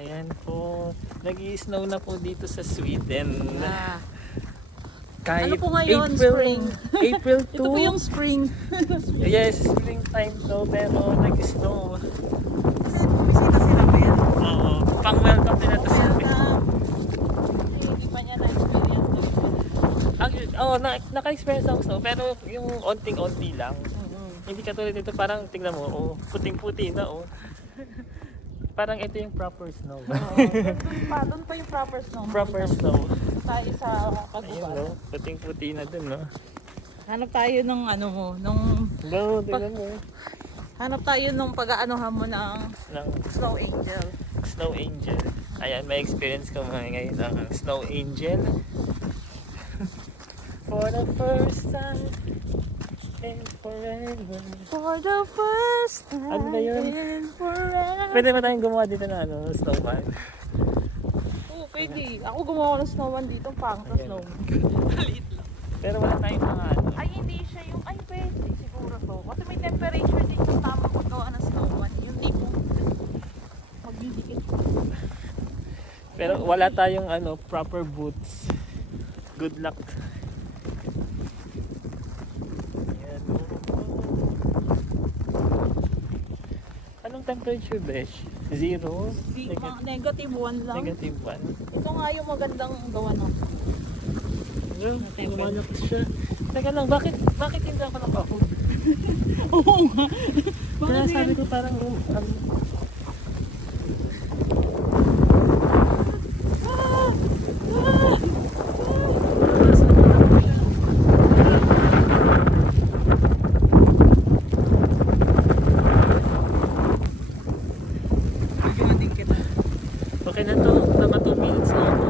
Ayan po. Nag-i-snow na po dito sa Sweden. Ano po ngayon? Spring. April 2. Ito po yung spring. Yes, springtime to, pero nag-snow. Bisita sila ba yan? Oo. Pang-welcome nila to sa Hindi pa niya na-experience to. Naka-experience ako snow, pero yung onting-onti lang. Hindi katulad nito, parang tingnan mo, puting-puti na, Parang ito yung proper snow. Doon pa yung proper snow. Proper snow. Tayo sa Ayun, Kaguban. no? Puting-puti na dun, no? Hanap tayo nung ano mo, nung Tingnan mo. hanap tayo nung pag-aanohan mo ng Ng Snow Angel. Snow Angel. Ayan, may experience ko ngayon ng Snow Angel. For the first time and forever. For the first time Ano ba yun? and forever. Pwede ba tayong gumawa dito ng snowman? Oo, pwede. Ako gumawa ng snowman dito, pang sa Ayan. snowman. Pero wala tayong mga Ay, hindi siya yung, ay pwede siguro to. Kasi may temperature din yung tamang paggawa ng snowman. Yung tipo, magdidikit. Pero wala tayong proper boots. Good luck. Ayan. Anong temperature, Besh? Zero? Negative 1 lang. Negative 1? Ito nga yung magandang gawa ng Lumalakas siya. Teka lang, bakit hindi ako nakahod? Oo nga. Kaya Bakit sabi yan? ko parang okay na to, tama 2 minutes na ako.